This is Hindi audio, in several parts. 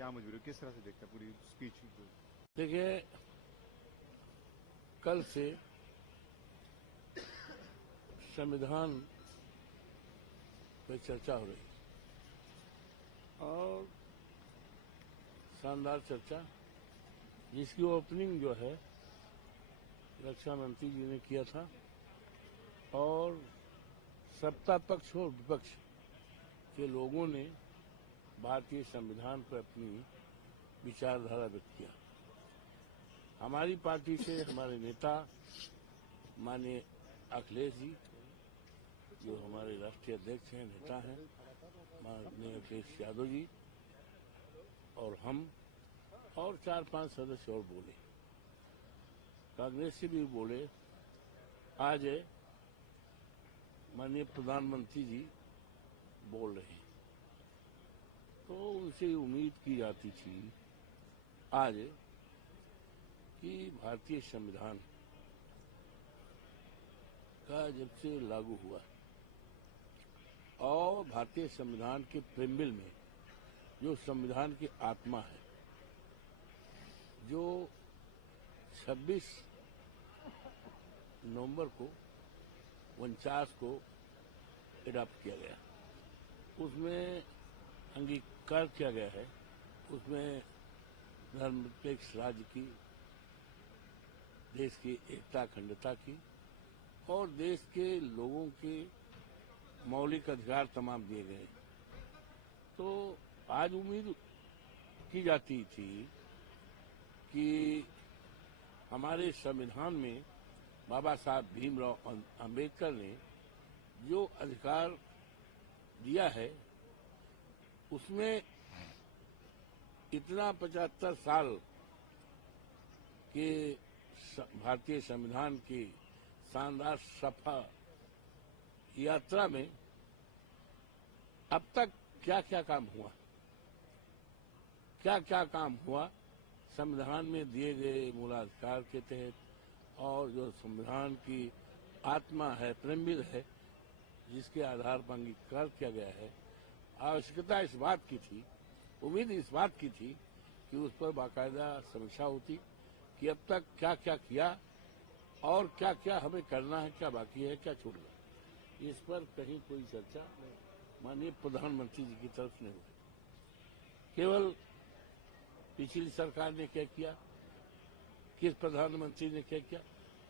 क्या मजबूरी, किस तरह से देखते हैं पूरी स्पीच? देखिए, कल से संविधान पे चर्चा हो रही और शानदार चर्चा, जिसकी ओपनिंग जो है रक्षा मंत्री जी ने किया था और सत्ता पक्ष और विपक्ष के लोगों ने भारतीय संविधान पर अपनी विचारधारा व्यक्त किया। हमारी पार्टी से हमारे नेता माननीय अखिलेश जी, जो हमारे राष्ट्रीय अध्यक्ष हैं, नेता हैं, माननीय अखिलेश यादव जी और हम और 4-5 सदस्य और बोले। कांग्रेस से भी बोले। आज माननीय प्रधानमंत्री जी बोल रहे हैं, तो उनसे उम्मीद की जाती थी आज कि भारतीय संविधान का जब से लागू हुआ और भारतीय संविधान के प्रेम्बिल में जो संविधान की आत्मा है, जो 26 नवंबर को 49 को एडॉप्ट किया गया, उसमें अंगीकार किया गया है, उसमें धर्मनिरपेक्ष राज्य की, देश की एकता अखंडता की और देश के लोगों के मौलिक अधिकार तमाम दिए गए। तो आज उम्मीद की जाती थी कि हमारे संविधान में बाबा साहब भीमराव अंबेडकर ने जो अधिकार दिया है, उसमें इतना 75 साल के भारतीय संविधान की शानदार सफल यात्रा में अब तक क्या क्या काम हुआ, क्या क्या काम हुआ संविधान में दिए गए मूलाधिकार के तहत और जो संविधान की आत्मा है, प्रेम्बिल है, जिसके आधार पर अंगीकार किया गया है। आवश्यकता इस बात की थी, उम्मीद इस बात की थी कि उस पर बाकायदा समीक्षा होती कि अब तक क्या क्या किया और क्या क्या हमें करना है, क्या बाकी है, क्या छूट गया। इस पर कहीं कोई चर्चा माननीय प्रधानमंत्री जी की तरफ से नहीं हुई। केवल पिछली सरकार ने क्या किया, किस प्रधानमंत्री ने क्या किया।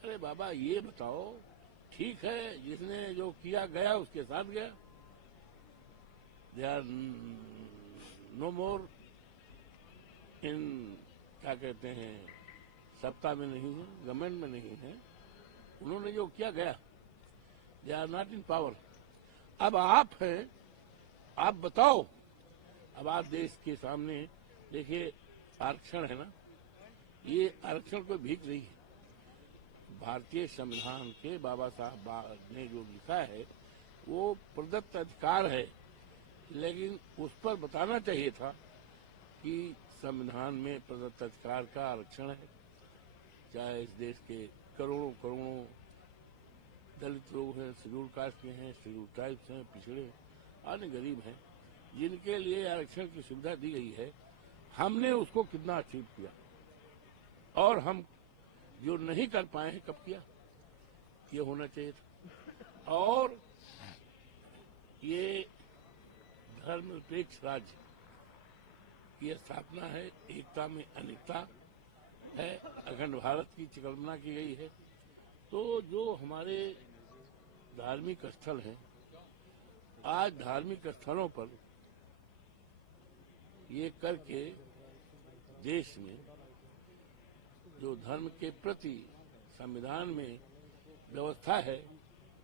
अरे बाबा, ये बताओ, ठीक है, जिसने जो किया गया उसके साथ गया। दे आर नो मोर इन, क्या कहते हैं, सत्ता में नहीं है, गवर्नमेंट में नहीं है, उन्होंने जो किया गया। They are not in power. अब आप हैं, आप बताओ। अब आप देश के सामने देखिए, आरक्षण है ना, ये आरक्षण कोई भीख नहीं है। भारतीय संविधान के बाबा साहब ने जो लिखा है वो प्रदत्त अधिकार है, लेकिन उस पर बताना चाहिए था कि संविधान में प्रदत्त अधिकार का आरक्षण है। चाहे इस देश के करोड़ों करोड़ों दलित लोग हैं, शेड्यूल कास्ट के हैं, शेड्यूल ट्राइब्स हैं, पिछड़े अन्य गरीब हैं, जिनके लिए आरक्षण की सुविधा दी गई है। हमने उसको कितना अचीव किया और हम जो नहीं कर पाए हैं कब किया, ये होना चाहिए था। और ये धर्मनिरपेक्ष राज्य की स्थापना है, एकता में अनेकता है, अखंड भारत की कल्पना की गई है। तो जो हमारे धार्मिक स्थल हैं, आज धार्मिक स्थलों पर ये करके देश में जो धर्म के प्रति संविधान में व्यवस्था है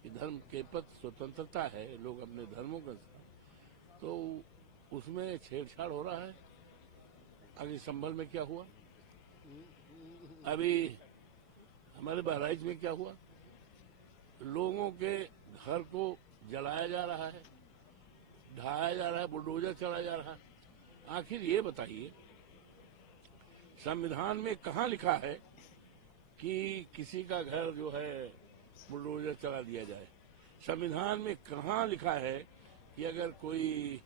कि धर्म के प्रति स्वतंत्रता है, लोग अपने धर्मों का, तो उसमें छेड़छाड़ हो रहा है। आगे संभल में क्या हुआ, अभी हमारे बहराइच में क्या हुआ, लोगों के घर को जलाया जा रहा है, ढाया जा रहा है, बुलडोजर चलाया जा रहा है। आखिर ये बताइए, संविधान में कहाँ लिखा है कि किसी का घर जो है बुलडोजर चला दिया जाए? संविधान में कहाँ लिखा है कि अगर कोई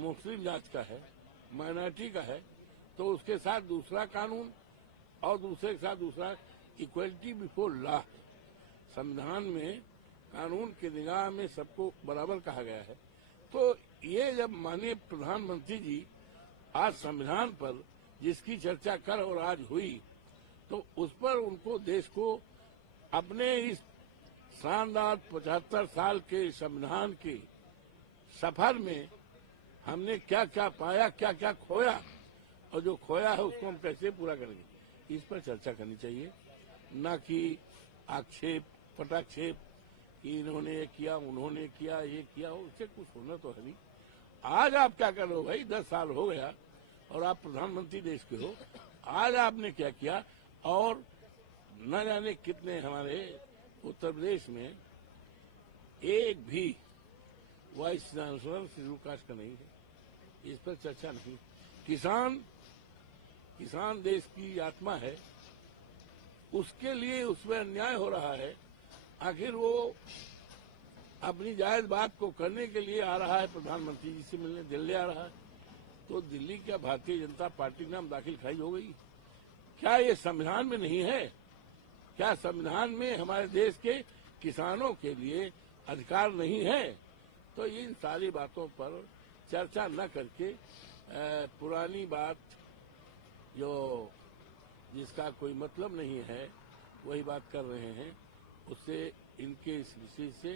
मुस्लिम जात का है, माइनॉरिटी का है, तो उसके साथ दूसरा कानून और दूसरे के साथ दूसरा, इक्वलिटी बिफोर लॉ। संविधान में कानून की निगाह में सबको बराबर कहा गया है। तो ये जब माननीय प्रधानमंत्री जी आज संविधान पर जिसकी चर्चा कर और आज हुई, तो उस पर उनको देश को अपने इस शानदार 75 साल के संविधान के सफर में हमने क्या क्या पाया, क्या क्या खोया, और जो खोया है उसको हम कैसे पूरा करेंगे, इस पर चर्चा करनी चाहिए, न कि आक्षेप पटाक्षेप कि इन्होंने ये किया, उन्होंने किया, ये किया, उससे कुछ होना तो है नहीं। आज आप क्या कर रहे हो भाई, 10 साल हो गया और आप प्रधानमंत्री देश के हो, आज आपने क्या किया, और न जाने कितने हमारे उत्तर प्रदेश में एक भी वाइस चांसलर शेड्यूल कास्ट का नहीं है, इस पर चर्चा नहीं। किसान देश की आत्मा है, उसके लिए उसमें अन्याय हो रहा है, आखिर वो अपनी जायज बात को करने के लिए आ रहा है, प्रधानमंत्री जी से मिलने दिल्ली आ रहा है, तो दिल्ली क्या भारतीय जनता पार्टी के नाम दाखिल खाई हो गई? क्या ये संविधान में नहीं है? क्या संविधान में हमारे देश के किसानों के लिए अधिकार नहीं है? तो इन सारी बातों पर चर्चा न करके पुरानी बात जो जिसका कोई मतलब नहीं है वही बात कर रहे हैं, उससे इनके इस विषय से